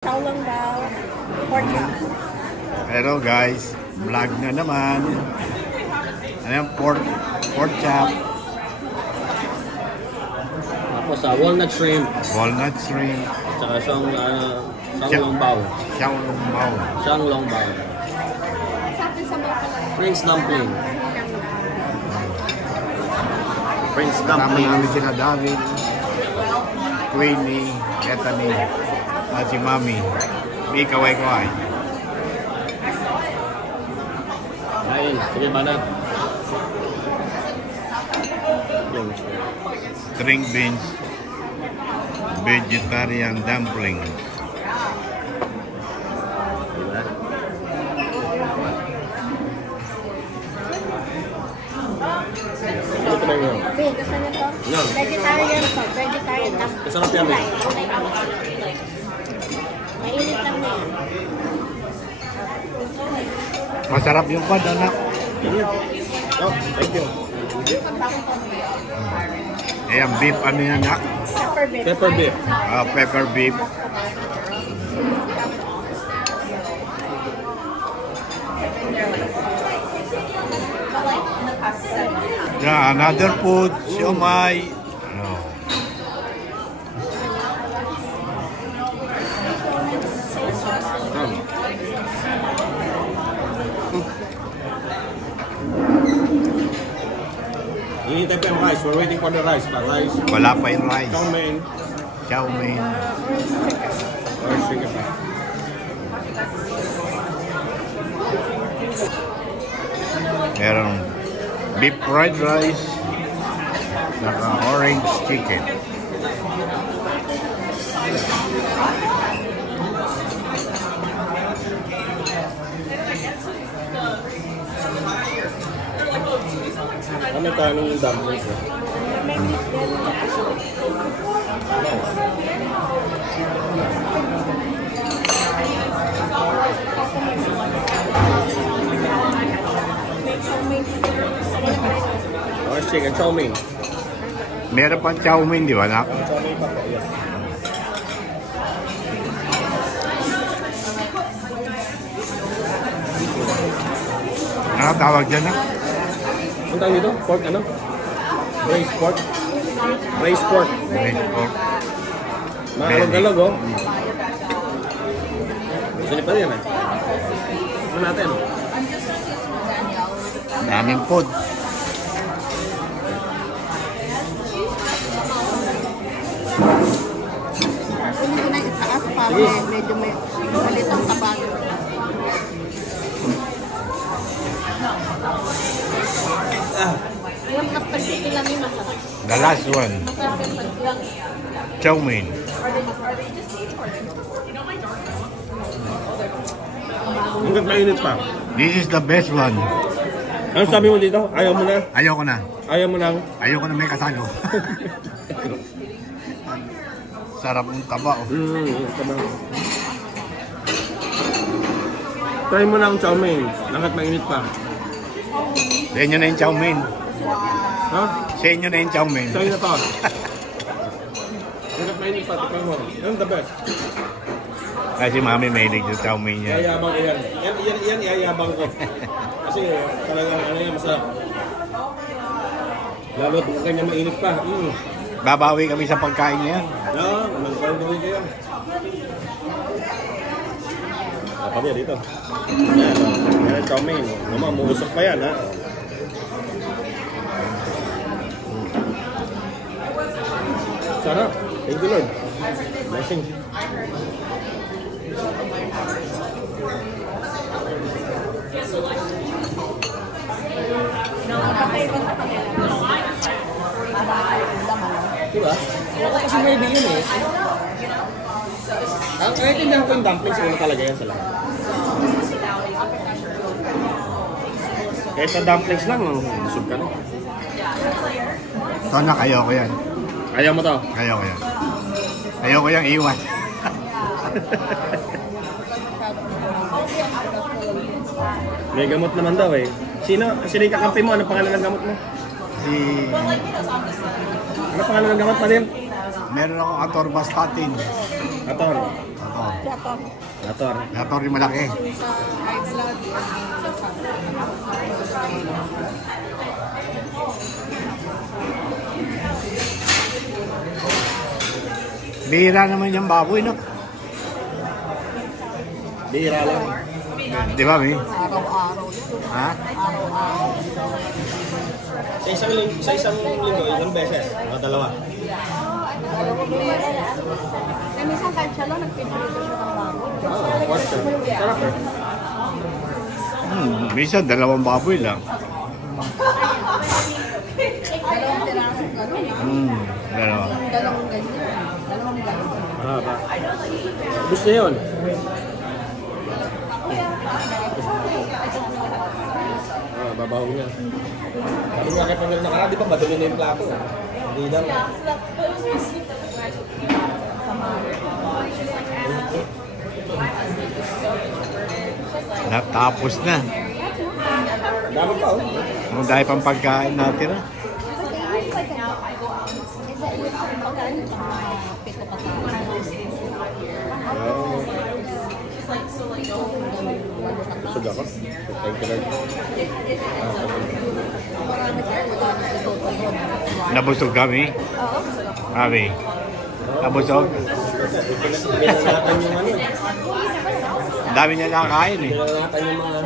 Xiaolongbao pork chop. Hello guys, vlog na naman. Ano yung pork chop. Tapos walnut shrimp. Walnut shrimp. Tsaka xiaolongbao. Xiaolongbao. Prince dumpling. Prince Tama dumpling. namin sila David, Queenie, Bethany, at si Mami. May kaway-kaway. Ayun, sige banat. String beans, vegetarian dumpling. Diba? Ano pa yun? Okay, gusto niyo to? No. Vegetarian to. Vegetarian dumpling. Masarap yan eh. Mainit lang na yan. Masarap yung pad, anak. Oh, thank you. Ayan, beef, ano yan, anak? Pepper beef. Pepper beef. Pepper beef. Yeah, another food, siomai. No. Hinihintay pa yung rice. We're waiting for the rice. Rice. Wala pa yung rice. Chow mein. Chow mein. Or chicken. Merong beef fried rice. Saka orange chicken. Ano kanong yung dumplings eh? Or chicken, chow mein. Meron pang chow mein, di ba, anak? Chow mein pa po, yes. Ano tawag dyan, anak? Ang tawag dito? Pork ano? Braised pork? Braised pork. Braised pork. Makalog-galog oh. Sini pa rin eh. Ano natin? Daming food. Hindi na itaas para Sige. medyo may malitang tabang. Yung pagpagpiti lang yung masarap. The last one, Masarap yung pagpagpiti. chow mein. Hanggang mainit pa. This is the best one. Ano sabi mo dito? Ayaw mo na? Ayoko na. Ayaw mo lang? Ayoko na may kasalo. Sarap ng taba. Oh. Tama. Try mo na ang chow mein. Hanggat mainit pa. Sa inyo na yung chow mein. Ha? Sa inyo na yung chow mein. Sa'yo na to. Hanggat mainit pa. Tikman mo. Yan the best. Kasi mami mahilig sa chow mein niya. Yayabang ko yan. Yan yayabang ko. Kasi talagang ano yan, masarap. Lalo kung kanya mainit pa. Babawi kami sa pagkain niya. No, nagpapagawin kayo. Kapag dito. Yan, yan ang chow mein. Naman, muusok pa yan ha. Sarap. Thank you Lord. Blessing. Diba? Kasi maybe yun eh. Ang naiintindihan ko yung dumplings, ano talaga yan sa lahat. Kaya sa dumplings lang, busog ka na. Ito anak, ayoko yan. Ayaw mo to? Ayoko yan. Ayoko yung iwan. May gamot naman daw eh. Sino yung kakampi mo? Ano pangalan ng gamot mo? Si... Ano pangalan ng gamot pa din? Meron akong atorvastatin. Ator. Oh. Dapat. Lator. Dator yung malaki. Sa high blood. Bihira naman yung baboy, no? Bihira lang. Di ba, Mi? Araw-araw. Ha? Araw-araw. Sa isang linggo, ilang beses? O dalawa? Eh, minsan kahit siya lang, nagpinulito siya ng baboy. Pork chop. Sarap eh. Minsan, dalawang baboy lang. Dalawang pirasong gano'n. Dalawa. Dalawang ganyan. Dalawang ganyan. Ba. Gusto na yun. Babaw niya. Sabi nga kay Panginoon nakaraan, di ba madumi na yung plato? Hindi lang. Natapos na. Dami pa oh. Kung dahil pang pagkain natin, ha? Pito pa tayo. Busog ako. Thank you Lord. Marami tayo, wala na ito. Nabusog kami. Kami. Nabusog. Pinangatan yung ano. Ang dami niya nakakain, eh. Pinangatan yung mga...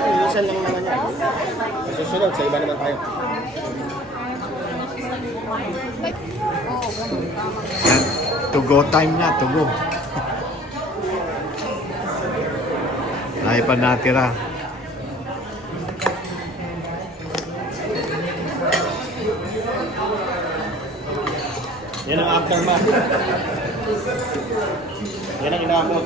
Minsan lang naman yan. Susunod, sa iba naman tayo. Oo, ganun. Tama. To go time na, to go. Dahil pa natira. Yan ang aftermath. Yan ang inaabot.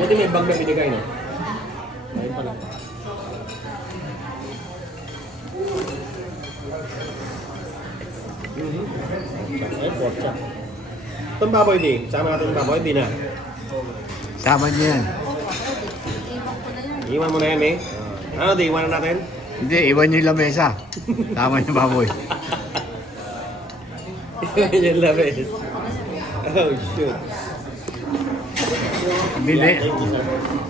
Buti may bag na binigay, no? Ayun pala. Ay, pork chop. Itong baboy di. Sama natin yung baboy, di na. Sama niya yan. Iwan mo na yan, eh. Ano, di? Iwanan natin? Hindi, iwan niyo yung lamesa. Tama yung baboy. Iwan yung labes. Oh, shoot.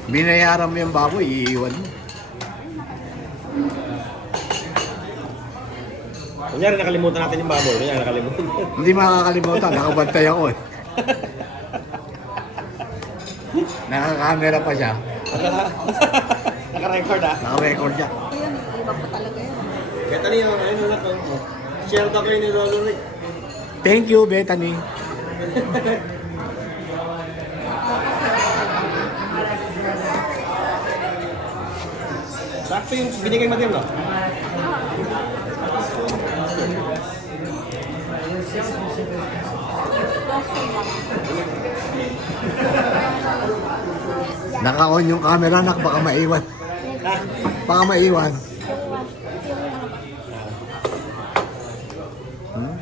Binayaran mo yung baboy, iiwan mo. Kunyari, nakalimutan natin yung baboy. Kunyari, nakalimutan. Hindi makakalimutan, nakabantay ako, eh. Nakakamera pa siya. Naka-record, ah. Naka-record siya. Yan, iba pa talaga yan. Kaya tali yung ano na to. Share daw kayo ni Lolo Rick. Thank you, Bethany. Sakto yung binigay mo din, no? Naka-on yung camera, nak, baka maiwan. Baka maiwan.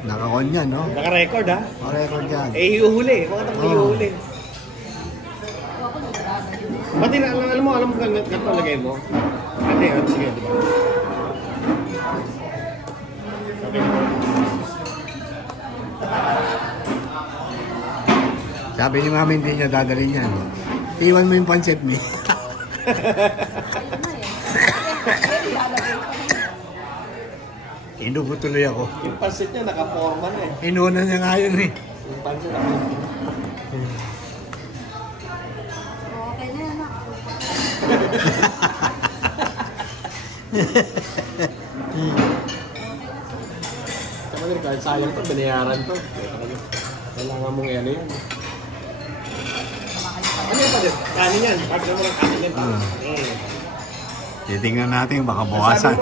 Naka-on yan, no? Naka-record, ha? Naka-record yan. Eh, iuhuli. Mga tapos iuhuli. Pati na, alam mo ganito lagay mo? Pati, sige, di ba? Okay. Sabi ni mami, hindi niya dadalhin yan. Iwan mo yung pancit, mi. Inubo tuloy ako. Yung pansit niya, naka-forma na eh. Inuuna niya nga yun, eh. Yung pansit, Okay na yan, ah. Saka din, kahit sayang to, binayaran to. Kailangan mong ano yan. Ano yung pala? Kanin yan. Kapag mo lang kanin yan. Titingnan natin, baka bukasan.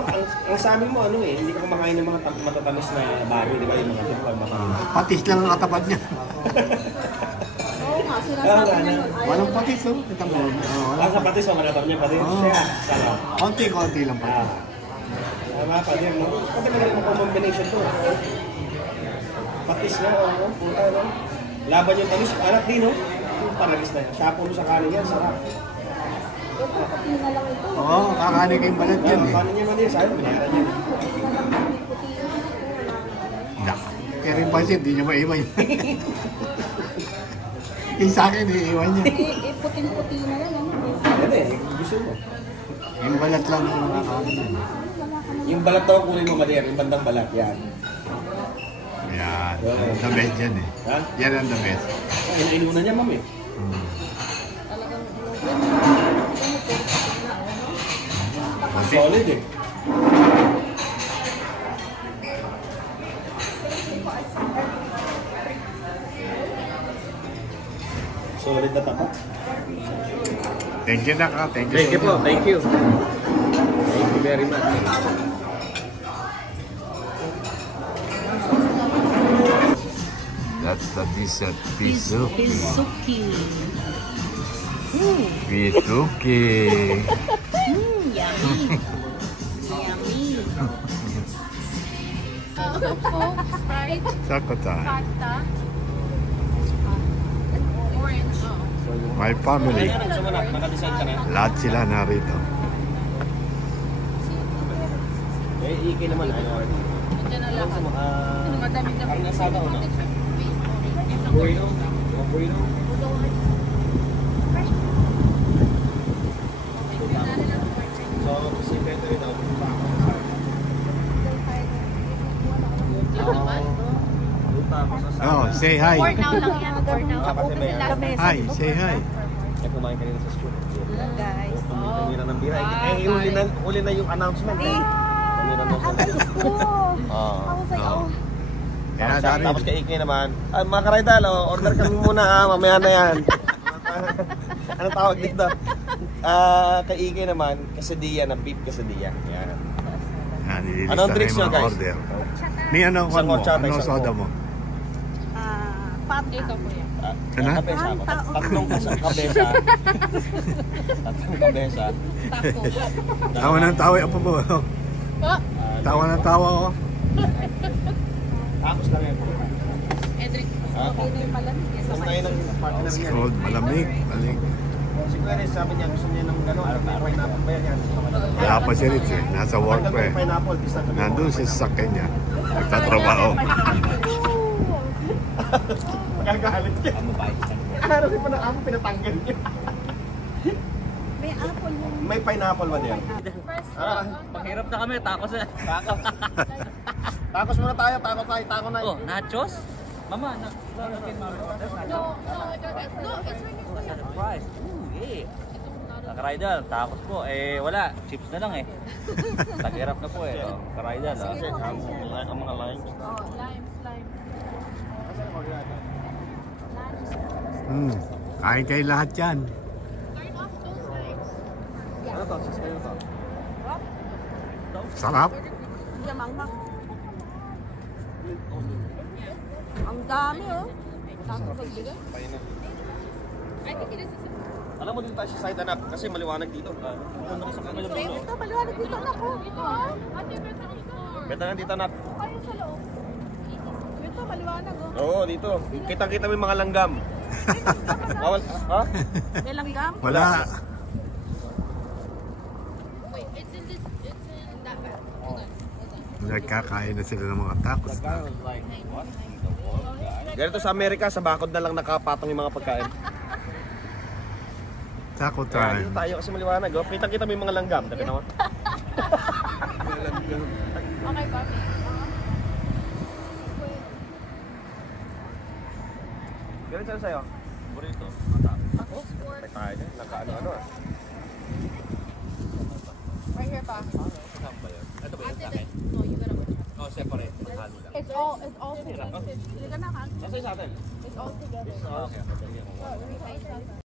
Ang sabi mo, ano eh, hindi ka kumakain ng mga matatamis na baboy, di ba? Yung mga tipal matatamis. Patis lang ang katapat niya. Oo nga, sinasabi niya yun. Walang patis, oh. Kita mo. Ang kapatis, ang manatap niya, pati siya. Sarap. Konti-konti lang patis. Tama pa din, no? Pati mo lang yung combination to. Patis na, oh, puta, no? Laban yung tamis, anak din, no? Yung paragis na yan. Shapo mo sa kanin yan, sarap. Ito, puti na lang ito. Oo, kakanin kayong balat yan eh. Paano niya man yun? Sa'yo, binayaran niya. Puti yun. Nak. Kaya rin pa siya, hindi niya maiwan yun. Yung sa akin, iiwan niya. Puting-puti na yan. Pwede, gusto mo. Yung balat lang yung nakakanin. Yung balat daw ang kunin mo, Madir. Yung bandang balat, yan. Yan. The best yan eh. Ha? Yan ang the best. Ay, inuna niya, ma'am eh. Talagang Solid eh. Solid na tapat. Thank you, Nak. Thank you. Thank you po, thank you. Thank you very much. That's the dessert. Pisuki. Pisuki. Pisuki. Yummy. Yummy. Coke, Sprite, Sakota. Fanta, orange. My family. Gusto mo na, naka-decide ka na. Lahat sila narito. Eh, iki naman. Ano? Diyan na lahat. Madami-dami. Ang nasada ko na. Bueno. Bueno. So, si Pedro ito. Oh, say hi. For now lang yan. For now. Kasi may Hi, say hi. Kaya kumain kanina sa school. Guys. Tumira ng bira. Eh, huli na yung announcement eh. Tumira daw sa Oh. Kaya dari. Tapos kay Ike naman, mga karaydal, order kami muna mamaya na yan. Anong tawag dito? Kay Ike naman, quesadilla na beef quesadilla. Yan. Yan, nililista Anong na drinks yung nyo, mga guys? order. May ano Isang kwan mo? horchata, Anong isang soda coke. mo? Pata. po yan. Ano? Kabesa. Tatlong kabesa. Tatlong kabesa. Taco. Tawa ng tawa ako po. Tawa ng tawa ako. Tapos lang yan. Edric. Ha? Okay na yung malamig. Ang tayo ng partner niya. Cold, malamig. Malig. Si Kuya sabi niya gusto niya ng gano'n. Pineapple ba yan? Wala pa si Rich eh. Nasa work pa eh. Pineapple, bisa ka. Nandun siya sa sakyan niya. Nagtatrabaho. Magagalit niya. Araw pa ng amo, pinatanggal niya. May apple yung... May pineapple ba din? Mahirap na kami, takos na. Takos muna tayo, tayo na. Oh, nachos? Mama, can mami order nachos? No, it's when you... Surprise. Ooh, yeah. Karaydal, takos po. Eh, wala. Chips na lang eh. Taghirap na po eh. Oh, Karaydal. Kasi ang mga lines. Oh, lime. Kain kayo lahat yan. Turn off those lights. Ano to? Sasayo to? Sarap. Yamang. Ang dami oh. Tapos magbigay. I think it is a Alam mo din tayo sa side anak kasi maliwanag dito. Ito, maliwanag dito anak ko. Ito ah. Beta nga dito anak. Ayun sa loob. Ito, maliwanag oh. Oo, dito. Kitang-kita mo yung mga langgam. Bawal, ha? May langgam? Wala. Wait, it's in that bag. Hold on. Nagkakain na sila ng mga tacos. Ganito sa Amerika, sa bakod na lang nakapatong yung mga pagkain. Taco Kaya dito time. tayo kasi maliwanag. Oh. Kitang-kita mo yung mga langgam. Dati naman. Okay, papi. Ganito sa'yo. Burrito. Ako? Patay tayo dyan. Nagkaano-ano ah. Right here, pa. Ito ba yung sa akin? No, you gotta wait. Oh, separate. Halo lang. It's all together. Hindi ka na kan? Nasa'yo sa atin? It's all together. Okay. So, let me try something.